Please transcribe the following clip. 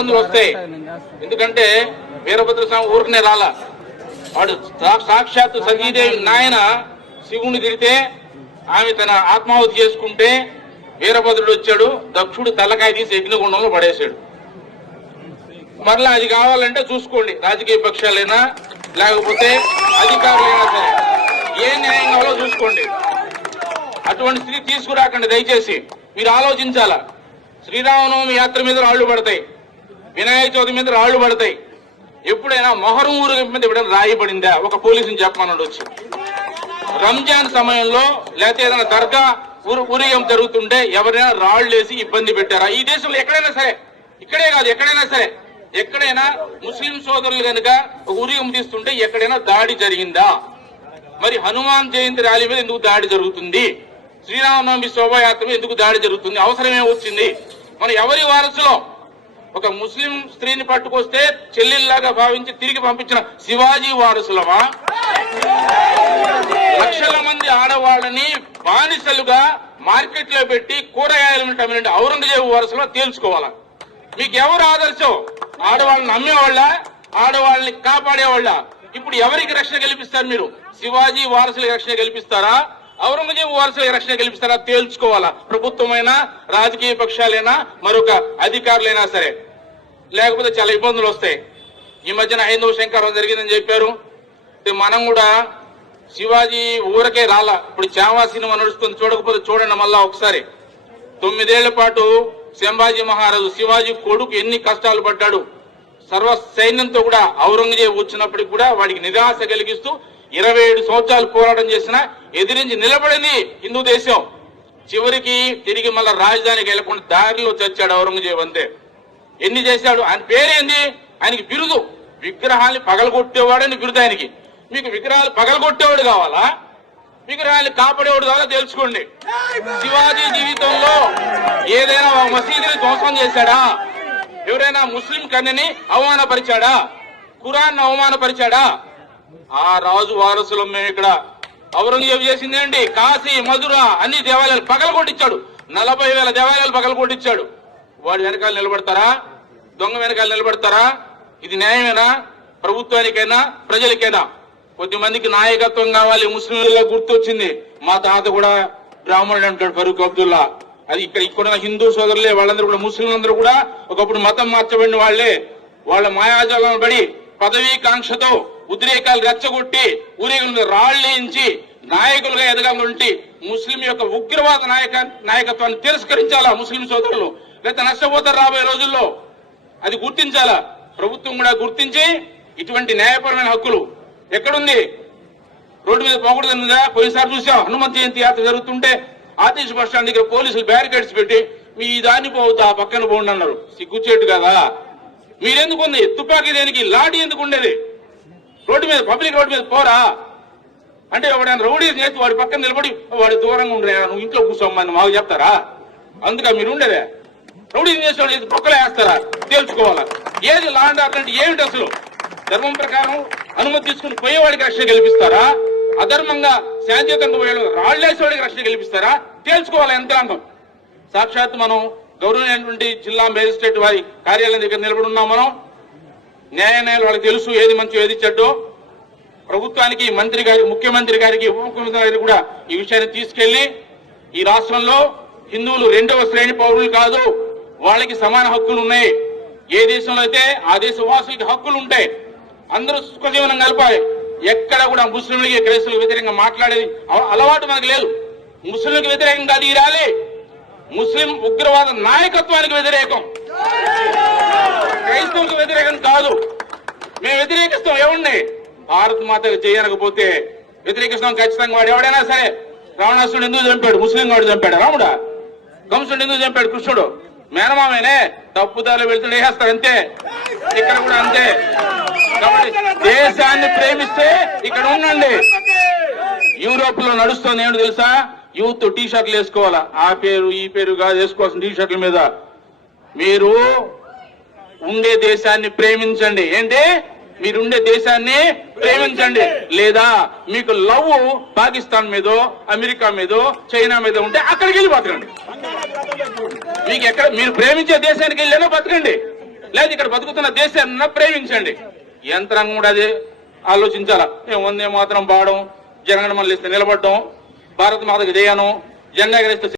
ఇబ్బందులు వస్తాయి. ఎందుకంటే వీరభద్ర స్వామి ఊరికనే రాలా, వాడు సాక్షాత్తు సతీదేవి నాయన శివుని తిడితే ఆమె తన ఆత్మాహుతి చేసుకుంటే వీరభద్రుడు వచ్చాడు, దక్షుడు తలకాయ తీసి యజ్ఞగుండంలో పడేశాడు. మరలా అది కావాలంటే చూసుకోండి, రాజకీయ పక్షాలైనా లేకపోతే అధికారులైనా సరే ఏ న్యాయం కావాలో చూసుకోండి. అటువంటి స్థితి తీసుకురాకండి దయచేసి. మీరు ఆలోచించాలా. శ్రీరామనవమి యాత్ర మీద రాళ్లు పడతాయి, వినాయక చవితి మీద రాళ్లు పడతాయి. ఎప్పుడైనా మొహరం ఊరేగింపు మీద ఎప్పుడైనా రాయి పడిందా? ఒక పోలీసుని చెప్పమన్నాడు వచ్చి. రంజాన్ సమయంలో లేకపోతే ఏదైనా దర్గా ఊరేగింపు జరుగుతుంటే ఎవరైనా రాళ్లు వేసి ఇబ్బంది పెట్టారా? ఈ దేశంలో ఎక్కడైనా సరే, ఇక్కడే కాదు ఎక్కడైనా సరే, ఎక్కడైనా ముస్లిం సోదరులు కనుక ఒక ఊరేగింపు తీస్తుంటే ఎక్కడైనా దాడి జరిగిందా? మరి హనుమాన్ జయంతి ర్యాలీ మీద ఎందుకు దాడి జరుగుతుంది? శ్రీరామనవమి శోభాయాత్ర మీద ఎందుకు దాడి జరుగుతుంది? అవసరమే వచ్చింది? మనం ఎవరి వారసులో? ఒక ముస్లిం స్త్రీని పట్టుకొస్తే చెల్లెల్లాగా భావించి తిరిగి పంపించిన శివాజీ వారసులమా? లక్షల మంది ఆడవాళ్ళని బానిసలుగా మార్కెట్ లో పెట్టి కూరగాయలను అమ్మిన ఔరంగజేబు వారసులో తేల్చుకోవాలా? మీకు ఎవరు ఆదర్శం? ఆడవాళ్ళని అమ్మేవాళ్ళ, ఆడవాళ్ళని కాపాడేవాళ్ళ? ఇప్పుడు ఎవరికి రక్షణ కల్పిస్తారు మీరు? శివాజీ వారసులకు రక్షణ కల్పిస్తారా, ఔరంగజేబు వారసులకు రక్షణ కల్పిస్తారా? తేల్చుకోవాలా. ప్రభుత్వమైనా రాజకీయ పక్షాలైనా మరొక అధికారులైనా సరే, లేకపోతే చాలా ఇబ్బందులు వస్తాయి. ఈ మధ్యన హైందవ శంకరం జరిగిందని చెప్పారు. మనం కూడా శివాజీ ఊరకే రాలా. ఇప్పుడు చావా సినిమా నడుస్తుంది, చూడకపోతే చూడండి మళ్ళా ఒకసారి. 9 ఏళ్ల పాటు సంభాజీ మహారాజు శివాజీ కొడుకు ఎన్ని కష్టాలు పడ్డాడు. సర్వ సైన్యంతో కూడా ఔరంగజేబు వచ్చినప్పటికి కూడా వాడికి నిరాశ కలిగిస్తూ 27 సంవత్సరాలు పోరాటం చేసినా ఎదిరించి నిలబడింది హిందూ దేశం. చివరికి తిరిగి మళ్ళా రాజధానికి వెళ్లకుండా దారిలో చచ్చాడు ఔరంగజేబు. అంతే. ఎన్ని చేశాడు? ఆయన పేరేంది? ఆయనకి బిరుదు విగ్రహాన్ని పగలగొట్టేవాడని బిరుదు ఆయనకి. మీకు విగ్రహాలు పగలగొట్టేవాడు కావాలా, విగ్రహాన్ని కాపాడేవాడు కావాలా? తెలుసుకోండి. శివాజీ జీవితంలో ఏదైనా మసీదుని ధ్వంసం చేశాడా? ఎవరైనా ముస్లిం కన్యని అవమానపరిచాడా? ఖురాన్ అవమానపరిచాడా? ఆ రాజు వారసులం మేము ఇక్కడ. ఔరంగజేబు చేసిందేంటి? కాశీ, మధుర అన్ని దేవాలయాలు పగలగొట్టించాడు. 40,000 దేవాలయాలు పగలగొట్టించాడు. వాడి వెనకాల నిలబడతారా? దొంగ వెనకాల నిలబడతారా? ఇది న్యాయమేనా? ప్రభుత్వానికైనా ప్రజలకైనా? కొద్దిమందికి నాయకత్వం కావాలి. ముస్లింలలో గుర్తొచ్చింది, మా తాత కూడా బ్రాహ్మణుడు అంటాడు ఫరూక్ అబ్దుల్లా. అది ఇక్కడ హిందూ సోదరులే, వాళ్ళందరూ కూడా ముస్లింలందరూ కూడా ఒకప్పుడు మతం మార్చబడిన వాళ్లే. వాళ్ళ మాయాజాలం పడి పదవీ కాంక్షతో ఉద్రేకాలు రెచ్చగొట్టి ఊరేగుల రాళ్లేయించి నాయకులుగా ఎదగాలంటే ముస్లిం యొక్క ఉగ్రవాద నాయకత్వాన్ని తిరస్కరించాలా ముస్లిం సోదరులు? లేకపోతే నష్టపోతారు రాబోయే రోజుల్లో. అది గుర్తించాలా. ప్రభుత్వం కూడా గుర్తించి ఇటువంటి న్యాయపరమైన హక్కులు ఎక్కడుంది? రోడ్డు మీద పోకూడదన్నదా? పోయినసారి చూసాం, హనుమంత్ జయంతి యాత్ర జరుగుతుంటే ఆర్టీసీ బస్ స్టాండ్ దగ్గర పోలీసులు బ్యారికేడ్స్ పెట్టి మీ దాన్ని పోవద్దు, ఆ పక్కన పోండి అన్నారు. సిగ్గుచేటు కదా. మీరెందుకు ఉంది? తుపాకీ దేనికి? లాఠీ ఎందుకు ఉండేది? రోడ్డు మీద, పబ్లిక్ రోడ్డు మీద పోరా అంటే ఎవడైనా రౌడీ చేసి వాడి పక్కన నిలబడి వాడి దూరంగా ఉండరా, నువ్వు ఇంట్లో కూర్చోమని మాకు చెప్తారా? అందుక మీరు ఉండేదే. రౌడీ చేసేవాడు పక్కలో వేస్తారా? తేల్చుకోవాలా. ఏది లా అండ్ ఆర్డర్ అంటే ఏమిటి అసలు? ధర్మం ప్రకారం అనుమతి తీసుకుని పోయేవాడికి రక్షణ కల్పిస్తారా? అధర్మంగా శాంతియుతంగా పోయేవాడు రాళ్లేసేవాడికి రక్షణ కల్పిస్తారా? తేల్చుకోవాలి యంత్రాంగం. సాక్షాత్ మనం గౌరవమైనటువంటి జిల్లా మేజిస్ట్రేట్ వారి కార్యాలయం దగ్గర నిలబడి ఉన్నాం. మనం న్యాయాలయాలు వాళ్ళకి తెలుసు ఏది మంచి ఏది చెడ్డో. ప్రభుత్వానికి, మంత్రి గారికి, ముఖ్యమంత్రి గారికి, ఉప ముఖ్యమంత్రి గారికి కూడా ఈ విషయాన్ని తీసుకెళ్లి ఈ రాష్ట్రంలో హిందువులు 2వ శ్రేణి పౌరులు కాదు, వాళ్ళకి సమాన హక్కులు ఉన్నాయి. ఏ దేశంలో అయితే ఆ దేశ వాసులకి హక్కులు ఉంటాయి. అందరూ సుఖజీవనం కలపాలి. ఎక్కడ కూడా ముస్లింలకి, క్రైస్తవులకు వ్యతిరేకంగా మాట్లాడేది అలవాటు మనకు లేదు. ముస్లింలకు వ్యతిరేకంగా అది ర్యాలీ ముస్లిం ఉగ్రవాద నాయకత్వానికి వ్యతిరేకం, క్రైస్తవులకు వ్యతిరేకం కాదు. మేము వ్యతిరేకిస్తాం ఎవరిని? భారత్ మాత చేయకపోతే వ్యతిరేకిస్తాం ఖచ్చితంగా. వాడు ఎవడైనా సరే. రావణాసుడు ఎందుకు చంపాడు? ముస్లిం వాడు చంపాడు. రాముడా? కంసుడు ఎందుకు చంపాడు? కృష్ణుడు మేనమామేనే. తప్పుదారులు వెళ్తుండే వేస్తారు అంతే. ఇక్కడ కూడా అంతే. కాబట్టి దేశాన్ని ప్రేమిస్తే ఇక్కడ ఉండండి. యూరోప్ లో నడుస్తుంది ఏంటో తెలుసా? యూత్ టీ షర్ట్లు వేసుకోవాలా. ఆ పేరు ఈ పేరు కాదు వేసుకోవాల్సిన టీ షర్ట్ల మీద. మీరు ఉండే దేశాన్ని ప్రేమించండి. ఏంటి? మీరుండే దేశాన్ని ప్రేమించండి. లేదా మీకు లవ్ పాకిస్తాన్ మీదో, అమెరికా మీదో, చైనా మీద ఉంటే అక్కడికి వెళ్ళి బతకండి. మీకు ఎక్కడ మీరు ప్రేమించే దేశానికి వెళ్ళినా బతకండి. లేదు ఇక్కడ బతుకుతున్న దేశాన్ని ప్రేమించండి. యంత్రాంగం కూడా అదే ఆలోచించాలా. మేము వందే మాత్రం పాడడం, జనగణమన ఇస్తే నిలబడడం, భారత మాతకు జయను, జెండా ఎగరేస్తే